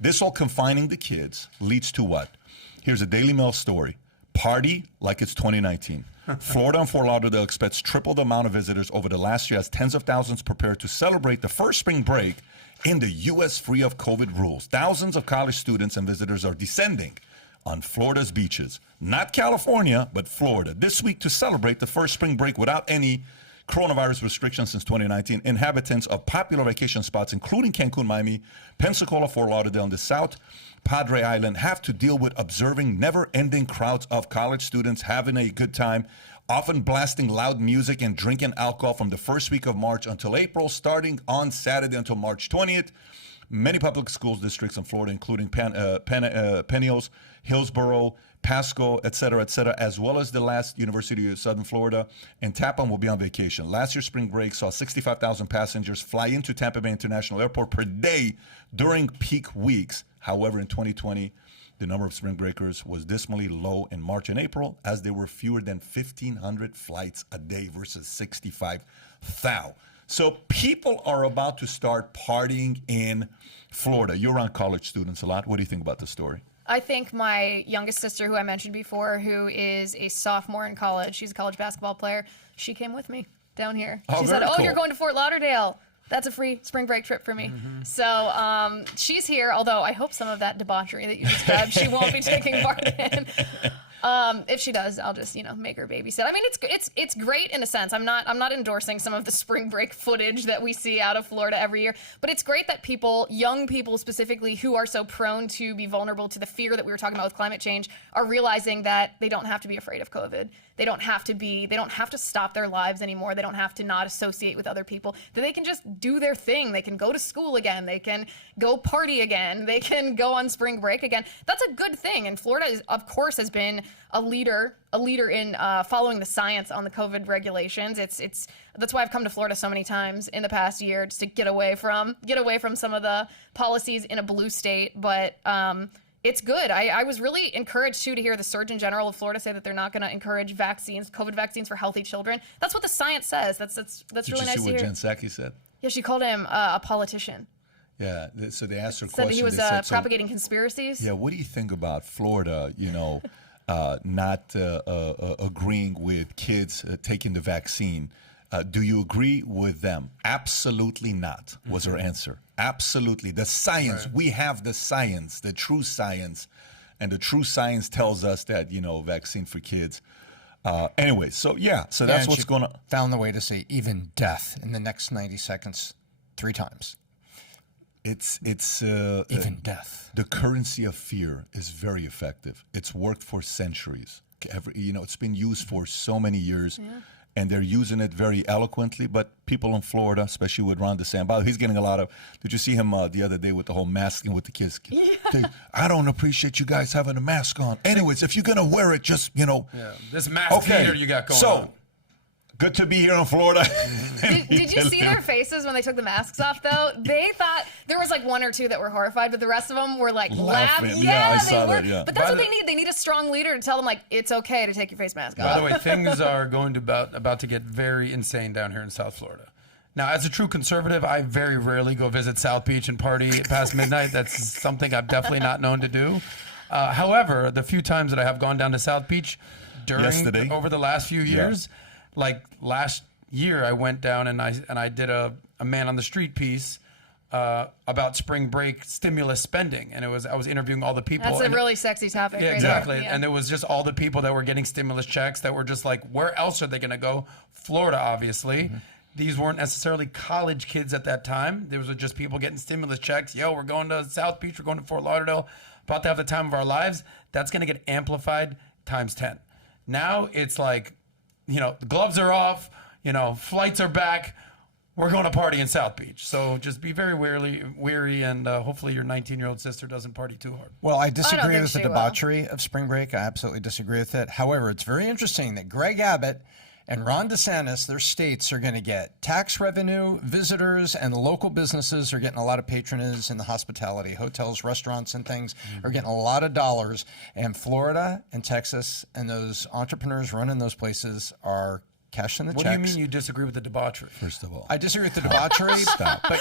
This all confining the kids leads to what? Here's a Daily Mail story. Party like it's 2019. Florida and Fort Lauderdale expects triple the amount of visitors over the last year as tens of thousands prepare to celebrate the first spring break in the U.S. free of COVID rules. Thousands of college students and visitors are descending on Florida's beaches. Not California, but Florida. This week to celebrate the first spring break without any coronavirus restrictions since 2019. Inhabitants of popular vacation spots, including Cancun, Miami, Pensacola, Fort Lauderdale, and the South Padre Island, have to deal with observing never-ending crowds of college students having a good time, often blasting loud music and drinking alcohol from the first week of March until April, starting on Saturday until March 20th. Many public schools districts in Florida, including Pinellas, Hillsborough, Pasco, et cetera, as well as the last University of Southern Florida and Tappan will be on vacation. Last year's spring break saw 65,000 passengers fly into Tampa Bay International Airport per day during peak weeks. However, in 2020, the number of spring breakers was dismally low in March and April, as there were fewer than 1,500 flights a day versus 65,000. So people are about to start partying in Florida. You're around college students a lot. What do you think about the story? I think my youngest sister, who I mentioned before, who is a sophomore in college, she's a college basketball player, she came with me down here. She said, cool. You're going to Fort Lauderdale. That's a free spring break trip for me. Mm-hmm. So she's here, although I hope some of that debauchery that you described, she won't be taking part in. If she does, I'll just, make her babysit. I mean, it's great in a sense. I'm not endorsing some of the spring break footage that we see out of Florida every year, but it's great that people, young people specifically, who are so prone to be vulnerable to the fear that we were talking about with climate change, are realizing that they don't have to be afraid of COVID. They don't have to stop their lives anymore. They don't have to not associate with other people. That they can just do their thing. They can go to school again. They can go party again. They can go on spring break again. That's a good thing. And Florida, of course, has been a leader in following the science on the COVID regulations. That's why I've come to Florida so many times in the past year, just to get away from some of the policies in a blue state. But it's good. I was really encouraged too to hear the Surgeon General of Florida say that they're not going to encourage COVID vaccines for healthy children. That's what the science says. That's really nice to hear. Did you see what Jen Psaki said? Yeah, she called him a politician. Yeah, so they asked her a said question. That he was propagating conspiracies. Yeah, what do you think about Florida, not agreeing with kids taking the vaccine? Do you agree with them? Absolutely not, was her answer. Absolutely. The science, right. We have the science, the true science, and the true science tells us that, vaccine for kids. Anyway, so that's what's going on. Found the way to say even death in the next 90 seconds 3 times. It's even death. The currency of fear is very effective. It's worked for centuries. It's been used for so many years. Yeah. And they're using it very eloquently, but people in Florida, especially with Ron DeSantis, by the way, he's getting a lot of. Did you see him the other day with the whole masking with the kids? Yeah. I don't appreciate you guys having a mask on. Anyways, if you're gonna wear it, just Yeah, this mask heater you got going on. Good to be here in Florida. Did you see their faces when they took the masks off, though? They thought there was like 1 or 2 that were horrified, but the rest of them were like laughing. Yeah, I saw that. Yeah. But that's what they need. They need a strong leader to tell them, like, it's okay to take your face mask off. By the way, things are going to about to get very insane down here in South Florida. Now, as a true conservative, I very rarely go visit South Beach and party past midnight. That's something I'm definitely not known to do. However, the few times that I have gone down to South Beach over the last few years. Like last year, I went down and I did a man on the street piece about spring break stimulus spending, and I was interviewing all the people. That's a really sexy topic. Yeah, right exactly. Yeah. And it was just all the people that were getting stimulus checks that were just like, where else are they going to go? Florida, obviously. Mm-hmm. These weren't necessarily college kids at that time. There was just people getting stimulus checks. Yo, we're going to South Beach. We're going to Fort Lauderdale. About to have the time of our lives. That's going to get amplified times 10. Now it's like, the gloves are off, flights are back. We're going to party in South Beach. So just be very wary, and hopefully your 19-year-old sister doesn't party too hard. Well, I disagree with the debauchery of spring break. I absolutely disagree with it. However, it's very interesting that Greg Abbott and Ron DeSantis, their states, are going to get tax revenue, visitors, and local businesses are getting a lot of patronage in the hospitality. Hotels, restaurants, and things are getting a lot of dollars. And Florida and Texas and those entrepreneurs running those places are cash in the What do you checks. mean you disagree with the debauchery? First of all, I disagree with the debauchery, Stop. but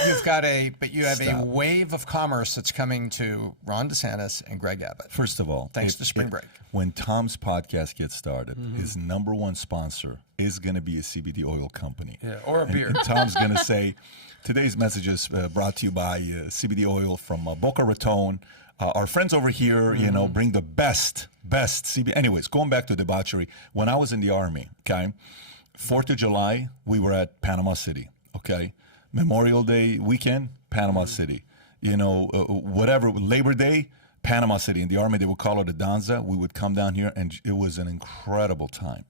you have a Stop. wave of commerce that's coming to Ron DeSantis and Greg Abbott. First of all, Thanks to spring break. When Tom's podcast gets started, his number one sponsor is going to be a CBD oil company. Yeah, or a beer. And Tom's going to say, today's message is brought to you by CBD oil from Boca Raton. Our friends over here, bring the best CBD. Anyways, going back to debauchery, when I was in the Army, okay, 4th of July, we were at Panama City, okay? Memorial Day weekend, Panama City. Whatever, Labor Day, Panama City. In the Army, they would call it a danza. We would come down here, and it was an incredible time.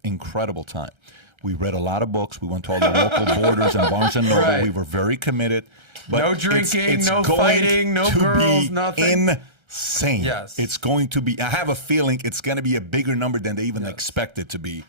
We read a lot of books. We went to all the local borders and Barnes & Noble. Right. We were very committed. But No drinking, it's no going fighting, no to girls, be nothing. Insane. Yes. It's going to be, I have a feeling it's going to be a bigger number than they even expect it to be.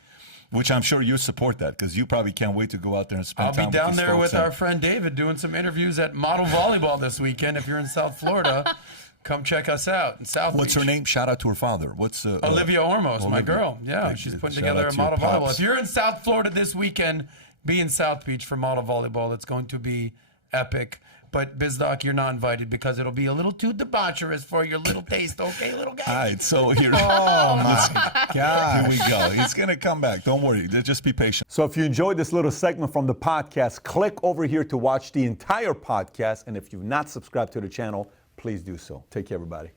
Which I'm sure you support that because you probably can't wait to go out there and spend I'll time be down with these there folks with our friend David doing some interviews at Model Volleyball this weekend. If you're in South Florida, come check us out in South What's Beach. her name? Shout out to her father. What's Olivia Ormos, my Olivia. girl. Yeah, Big she's putting shout together out a to your Model Volleyball. pops. If you're in South Florida this weekend, be in South Beach for Model Volleyball. It's going to be epic. But BizDoc, you're not invited because it'll be a little too debaucherous for your little taste, okay, little guy? All right, so here, Oh my God! here we go. He's going to come back. Don't worry. Just be patient. So if you enjoyed this little segment from the podcast, click over here to watch the entire podcast. And if you've not subscribed to the channel, please do so. Take care, everybody.